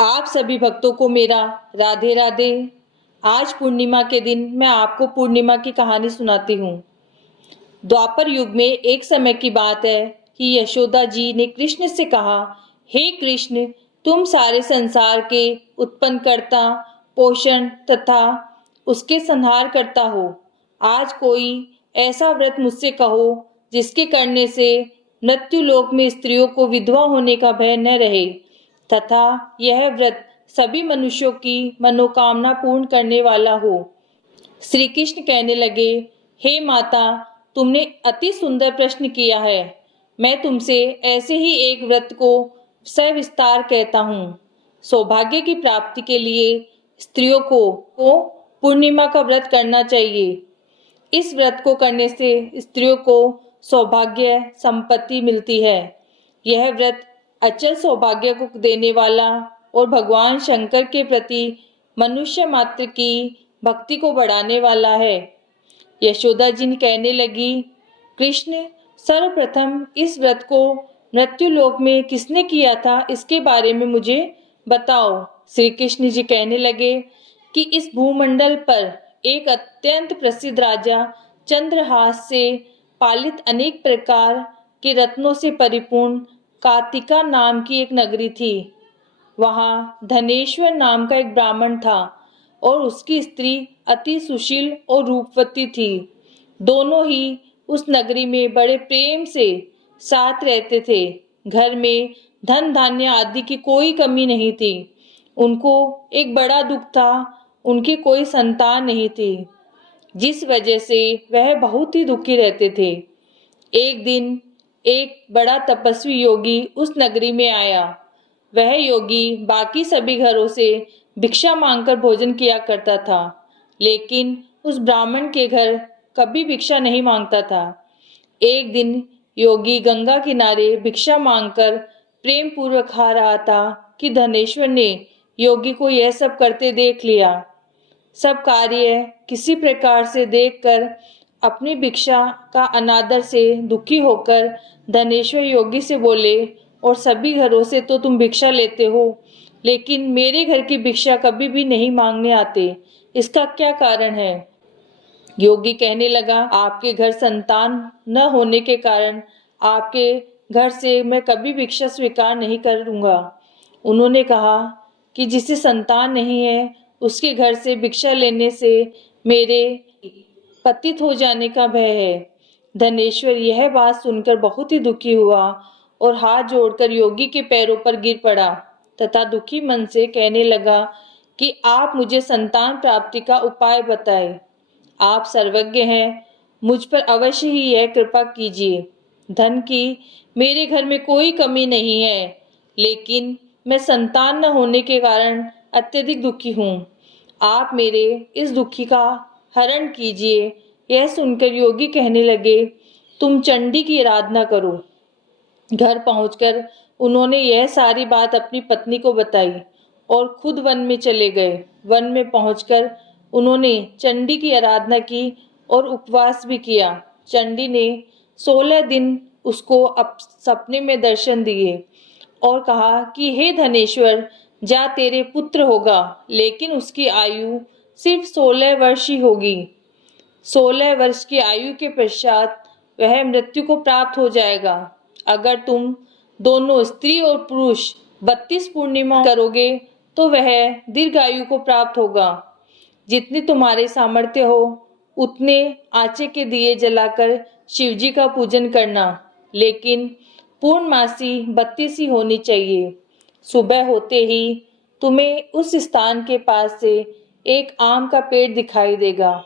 आप सभी भक्तों को मेरा राधे राधे। आज पूर्णिमा के दिन मैं आपको पूर्णिमा की कहानी सुनाती हूँ। द्वापर युग में एक समय की बात है कि यशोदा जी ने कृष्ण से कहा, हे कृष्ण, तुम सारे संसार के उत्पन्नकर्ता, पोषण तथा उसके संहार करता हो। आज कोई ऐसा व्रत मुझसे कहो जिसके करने से मृत्युलोक में स्त्रियों को विधवा होने का भय न रहे तथा यह व्रत सभी मनुष्यों की मनोकामना पूर्ण करने वाला हो। श्री कृष्ण कहने लगे, हे माता, तुमने अति सुंदर प्रश्न किया है। मैं तुमसे ऐसे ही एक व्रत को सविस्तार कहता हूँ। सौभाग्य की प्राप्ति के लिए स्त्रियों को पूर्णिमा का व्रत करना चाहिए। इस व्रत को करने से स्त्रियों को सौभाग्य संपत्ति मिलती है। यह व्रत अचल सौभाग्य को देने वाला और भगवान शंकर के प्रति मनुष्य मात्र की भक्ति को बढ़ाने वाला है। यशोदा जी कहने लगी, कृष्ण, सर्वप्रथम इस व्रत को मृत्युलोक में किसने किया था, इसके बारे में मुझे बताओ। श्री कृष्ण जी कहने लगे कि इस भूमंडल पर एक अत्यंत प्रसिद्ध राजा चंद्रहास से पालित अनेक प्रकार के रत्नों से परिपूर्ण कार्तिका नाम की एक नगरी थी। वहाँ धनेश्वर नाम का एक ब्राह्मण था और उसकी स्त्री अति सुशील और रूपवती थी। दोनों ही उस नगरी में बड़े प्रेम से साथ रहते थे। घर में धन धान्य आदि की कोई कमी नहीं थी। उनको एक बड़ा दुख था, उनकी कोई संतान नहीं थी, जिस वजह से वह बहुत ही दुखी रहते थे। एक दिन एक बड़ा तपस्वी योगी उस नगरी में आया। वह योगी बाकी सभी घरों से भिक्षा मांगकर भोजन किया करता था, लेकिन उस ब्राह्मण के घर कभी भिक्षा नहीं मांगता था। एक दिन योगी गंगा किनारे भिक्षा मांगकर प्रेम पूर्वक खा रहा था कि धनेश्वर ने योगी को यह सब करते देख लिया। सब कार्य किसी प्रकार से देखकर अपनी भिक्षा का अनादर से दुखी होकर धनेश्वर योगी से बोले, और सभी घरों से तो तुम भिक्षा लेते हो, लेकिन मेरे घर की भिक्षा कभी भी नहीं मांगने आते, इसका क्या कारण है? योगी कहने लगा, आपके घर संतान न होने के कारण आपके घर से मैं कभी भिक्षा स्वीकार नहीं करूंगा। उन्होंने कहा कि जिसे संतान नहीं है उसके घर से भिक्षा लेने से मेरे पतित हो जाने का भय है। धनेश्वर यह बात सुनकर बहुत ही दुखी हुआ और हाथ जोड़कर योगी के पैरों पर गिर पड़ा तथा दुखी मन से कहने लगा कि आप मुझे संतान प्राप्ति का उपाय बताएं। आप सर्वज्ञ हैं, मुझ पर अवश्य ही यह कृपा कीजिए। धन की मेरे घर में कोई कमी नहीं है, लेकिन मैं संतान न होने के कारण अत्यधिक दुखी हूँ। आप मेरे इस दुखी का हरण कीजिए। यह सुनकर योगी कहने लगे, तुम चंडी की आराधना करो। घर पहुंचकर उन्होंने यह सारी बात अपनी पत्नी को बताई और खुद वन में चले गए। वन में पहुंचकर उन्होंने चंडी की आराधना की और उपवास भी किया। चंडी ने 16 दिन उसको सपने में दर्शन दिए और कहा कि हे धनेश्वर, जा तेरे पुत्र होगा, लेकिन उसकी आयु सिर्फ 16 वर्ष ही होगी। 16 वर्ष की आयु के पश्चात वह मृत्यु को प्राप्त हो जाएगा। अगर तुम दोनों स्त्री और पुरुष 32 पूर्णिमा करोगे तो वह दीर्घायु को प्राप्त होगा। जितनी तुम्हारे सामर्थ्य हो उतने आचे के दिए जलाकर शिवजी का पूजन करना, लेकिन पूर्णमासी 32 ही होनी चाहिए। सुबह होते ही तुम्हें उस स्थान के पास से एक आम का पेड़ दिखाई देगा।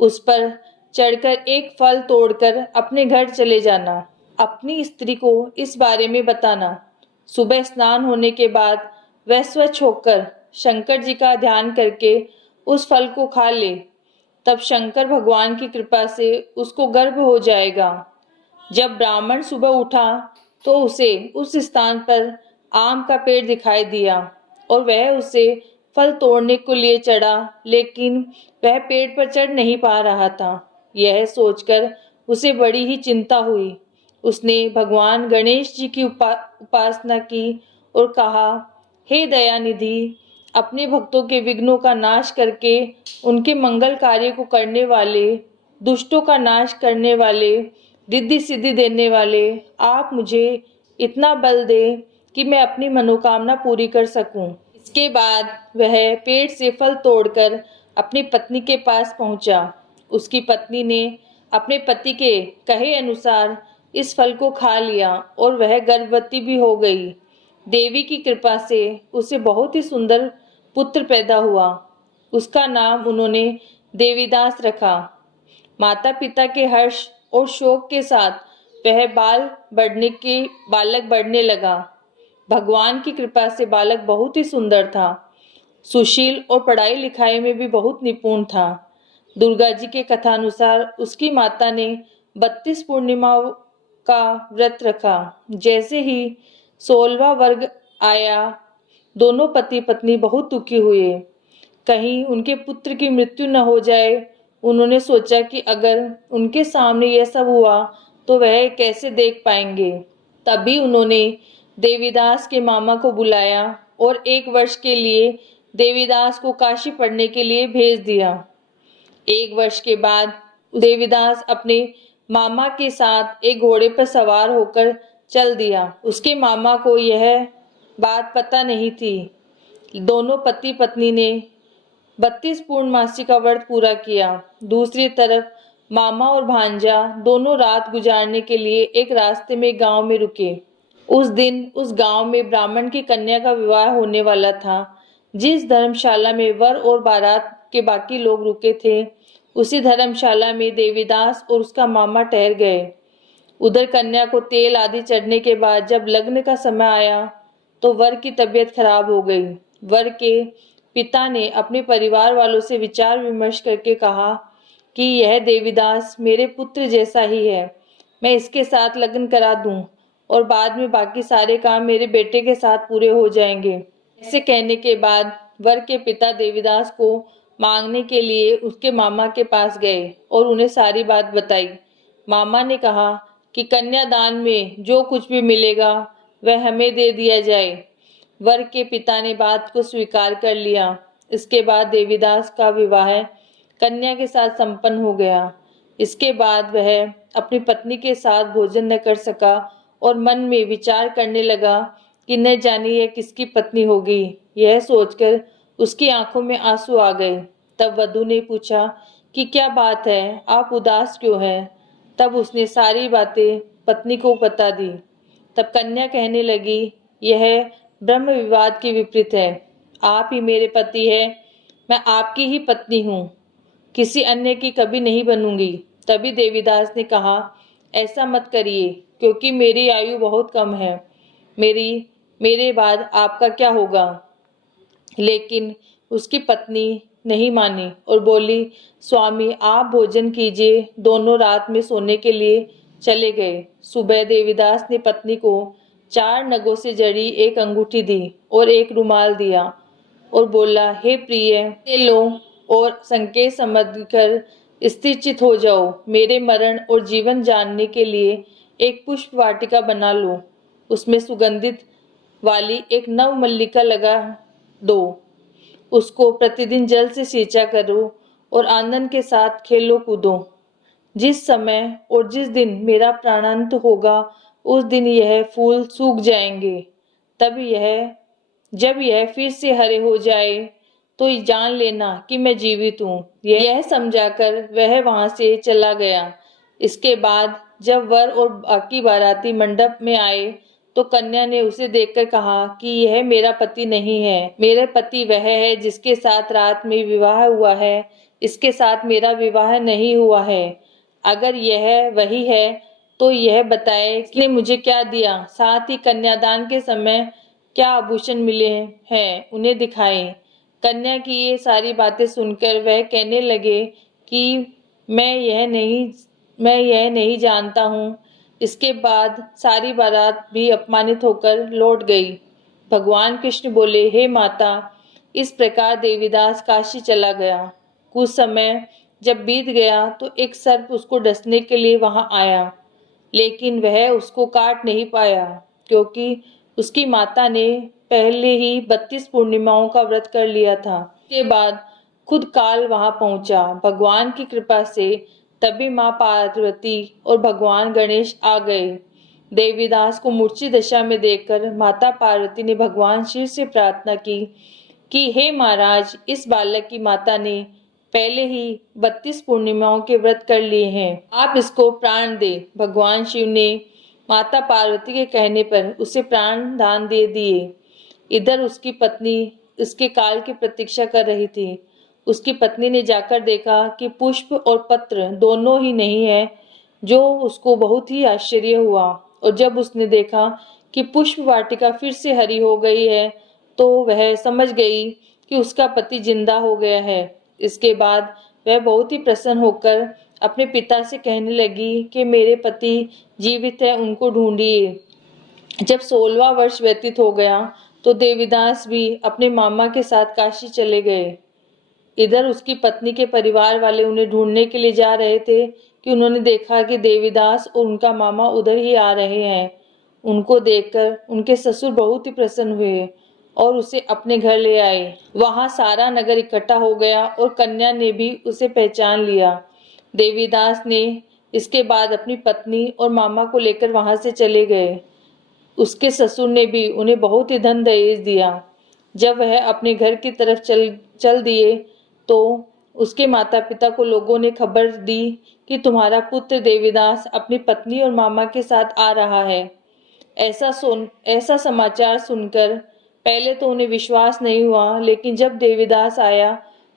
उस पर चढ़कर एक फल तोड़कर अपने घर चले जाना। अपनी स्त्री को इस बारे में बताना। सुबह स्नान होने के बाद वह स्वच्छ होकर शंकर जी का ध्यान करके उस फल को खा ले, तब शंकर भगवान की कृपा से उसको गर्भ हो जाएगा। जब ब्राह्मण सुबह उठा तो उसे उस स्थान पर आम का पेड़ दिखाई दिया और वह उसे फल तोड़ने के लिए चढ़ा, लेकिन वह पेड़ पर चढ़ नहीं पा रहा था। यह सोचकर उसे बड़ी ही चिंता हुई। उसने भगवान गणेश जी की उपासना की और कहा, हे दयानिधि, अपने भक्तों के विघ्नों का नाश करके उनके मंगल कार्य को करने वाले, दुष्टों का नाश करने वाले, रिद्धि सिद्धि देने वाले, आप मुझे इतना बल दे कि मैं अपनी मनोकामना पूरी कर सकूं। इसके बाद वह पेड़ से फल तोड़कर अपनी पत्नी के पास पहुंचा। उसकी पत्नी ने अपने पति के कहे अनुसार इस फल को खा लिया और वह गर्भवती भी हो गई। देवी की कृपा से उसे बहुत ही सुंदर पुत्र पैदा हुआ। उसका नाम उन्होंने देवीदास रखा। माता पिता के हर्ष और शोक के साथ वह बालक बढ़ने लगा। भगवान की कृपा से बालक बहुत ही सुंदर था, सुशील और पढ़ाई लिखाई में भी बहुत निपुण था। दुर्गा जी के कथानुसार उसकी माता ने 32 पूर्णिमाओं का व्रत रखा। जैसे ही 16वां वर्ग आया, दोनों पति पत्नी बहुत दुखी हुए। कहीं उनके पुत्र की मृत्यु न हो जाए। उन्होंने सोचा कि अगर उनके सामने यह सब हुआ तो वह कैसे देख पाएंगे। तभी उन्होंने देवीदास के मामा को बुलाया और 1 वर्ष के लिए देवीदास को काशी पढ़ने के लिए भेज दिया। 1 वर्ष के बाद देवीदास अपने मामा के साथ एक घोड़े पर सवार होकर चल दिया। उसके मामा को यह बात पता नहीं थी। दोनों पति पत्नी ने 32 पूर्णमासी का व्रत पूरा किया। दूसरी तरफ मामा और भांजा दोनों रात गुजारने के लिए एक रास्ते में गांव में रुके। उस दिन उस गांव में ब्राह्मण की कन्या का विवाह होने वाला था। जिस धर्मशाला में वर और बारात के बाकी लोग रुके थे, उसी धर्मशाला में देवीदास और उसका मामा ठहर गए। उधर कन्या को तेल आदि चढ़ने के बाद जब लग्न का समय आया तो वर की तबीयत खराब हो गई। वर के पिता ने अपने परिवार वालों से विचार विमर्श करके कहा कि यह देवीदास मेरे पुत्र जैसा ही है, मैं इसके साथ लग्न करा दूं और बाद में बाकी सारे काम मेरे बेटे के साथ पूरे हो जाएंगे। ऐसे कहने के बाद वर के पिता देवीदास को मांगने के लिए उसके मामा के पास गए और उन्हें सारी बात बताई। मामा ने कहा कि कन्यादान में जो कुछ भी मिलेगा वह हमें दे दिया जाए। वर के पिता ने बात को स्वीकार कर लिया। इसके बाद देवीदास का विवाह कन्या के साथ संपन्न हो गया। इसके बाद वह अपनी पत्नी के साथ भोजन न कर सका और मन में विचार करने लगा कि न जाने यह किसकी पत्नी होगी। यह सोचकर उसकी आंखों में आंसू आ गए। तब वधू ने पूछा कि क्या बात है, आप उदास क्यों हैं? तब उसने सारी बातें पत्नी को बता दी। तब कन्या कहने लगी, यह ब्रह्म विवाद के विपरीत है। आप ही मेरे पति है, मैं आपकी ही पत्नी हूँ, किसी अन्य की कभी नहीं बनूंगी। तभी देवीदास ने कहा, ऐसा मत करिए, क्योंकि मेरी आयु बहुत कम है। मेरे बाद आपका क्या होगा? लेकिन उसकी पत्नी नहीं मानी और बोली, स्वामी आप भोजन कीजिए। दोनों रात में सोने के लिए चले गए। सुबह देवीदास ने पत्नी को 4 नगों से जड़ी एक अंगूठी दी और एक रुमाल दिया और बोला, हे प्रिय, ये लो और संकेत समझकर स्थिरचित हो जाओ। मेरे मरण और जीवन जानने के लिए एक पुष्प वाटिका बना लो। उसमें सुगंधित वाली एक नव मल्लिका लगा दो। उसको प्रतिदिन जल से सींचा करो और आनंद के साथ खेलो कूदो। जिस समय और जिस दिन मेरा प्राणांत होगा उस दिन यह फूल सूख जाएंगे। जब यह फिर से हरे हो जाए तो जान लेना कि मैं जीवित हूँ। यह समझाकर वह वहां से चला गया। इसके बाद जब वर और बाकी बाराती मंडप में आए तो कन्या ने उसे देखकर कहा कि यह मेरा पति नहीं है, मेरा पति वह है जिसके साथ रात में विवाह हुआ है। इसके साथ मेरा विवाह नहीं हुआ है। अगर यह वही है तो यह बताए इसने मुझे क्या दिया, साथ ही कन्यादान के समय क्या आभूषण मिले हैं उन्हें दिखाएं। कन्या की ये सारी बातें सुनकर वह कहने लगे कि मैं यह नहीं जानता हूँ। इसके बाद सारी बारात भी अपमानित होकर लौट गई। भगवान कृष्ण बोले, हे माता, इस प्रकार देवीदास काशी चला गया। कुछ समय जब बीत गया तो एक सर्प उसको डसने के लिए वहां आया, लेकिन वह उसको काट नहीं पाया, क्योंकि उसकी माता ने पहले ही 32 पूर्णिमाओं का व्रत कर लिया था। उसके बाद खुद काल वहां पहुंचा। भगवान की कृपा से तभी माँ पार्वती और भगवान गणेश आ गए। देवीदास को मूर्छित दशा में देखकर माता पार्वती ने भगवान शिव से प्रार्थना की कि हे महाराज, इस बालक की माता ने पहले ही 32 पूर्णिमाओं के व्रत कर लिए हैं, आप इसको प्राण दे। भगवान शिव ने माता पार्वती के कहने पर उसे प्राण दान दे दिए। इधर उसकी पत्नी उसके काल की प्रतीक्षा कर रही थी। उसकी पत्नी ने जाकर देखा कि पुष्प और पत्र दोनों ही नहीं है, जो उसको बहुत ही आश्चर्य हुआ। और जब उसने देखा कि पुष्प वाटिका फिर से हरी हो गई है, तो वह समझ गई कि उसका पति जिंदा हो गया है। इसके बाद वह बहुत ही प्रसन्न होकर अपने पिता से कहने लगी कि मेरे पति जीवित है, उनको ढूंढिए। जब 16वां वर्ष व्यतीत हो गया तो देवीदास भी अपने मामा के साथ काशी चले गए। इधर उसकी पत्नी के परिवार वाले उन्हें ढूंढने के लिए जा रहे थे कि उन्होंने देखा कि देवीदास और उनका मामा उधर ही आ रहे हैं। उनको देखकर उनके ससुर बहुत ही प्रसन्न हुए और उसे अपने घर ले आए। वहां सारा नगर इकट्ठा हो गया और कन्या ने भी उसे पहचान लिया। देवीदास ने इसके बाद अपनी पत्नी और मामा को लेकर वहां से चले गए। उसके ससुर ने भी उन्हें बहुत ही धन दहेज दिया। जब वह अपने घर की तरफ चल दिए तो उसके माता पिता को लोगों ने खबर दी कि तुम्हारा पुत्र देवीदास अपनी पत्नी और मामा के साथ आ रहा है। ऐसा समाचार सुनकर पहले तो उन्हें विश्वास नहीं हुआ, लेकिन जब देवीदास आया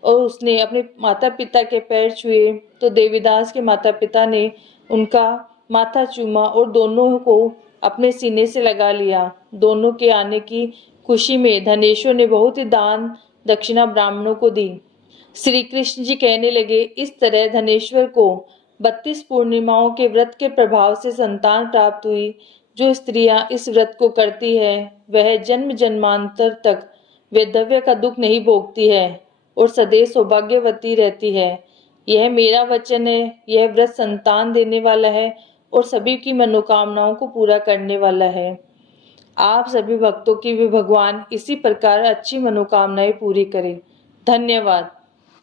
और उसने अपने माता पिता के पैर छुए तो देवीदास के माता पिता ने उनका माथा चूमा और दोनों को अपने सीने से लगा लिया। दोनों के आने की खुशी में धनेश्वर ने बहुत ही दान दक्षिणा ब्राह्मणों को दी। श्री कृष्ण जी कहने लगे, इस तरह धनेश्वर को 32 पूर्णिमाओं के व्रत के प्रभाव से संतान प्राप्त हुई। जो स्त्रियां इस व्रत को करती है वह जन्म जन्मांतर तक वैधव्य का दुख नहीं भोगती है और सदैव सौभाग्यवती रहती है। यह मेरा वचन है। यह व्रत संतान देने वाला है और सभी की मनोकामनाओं को पूरा करने वाला है। आप सभी भक्तों की भी भगवान इसी प्रकार अच्छी मनोकामनाएं पूरी करें। धन्यवाद।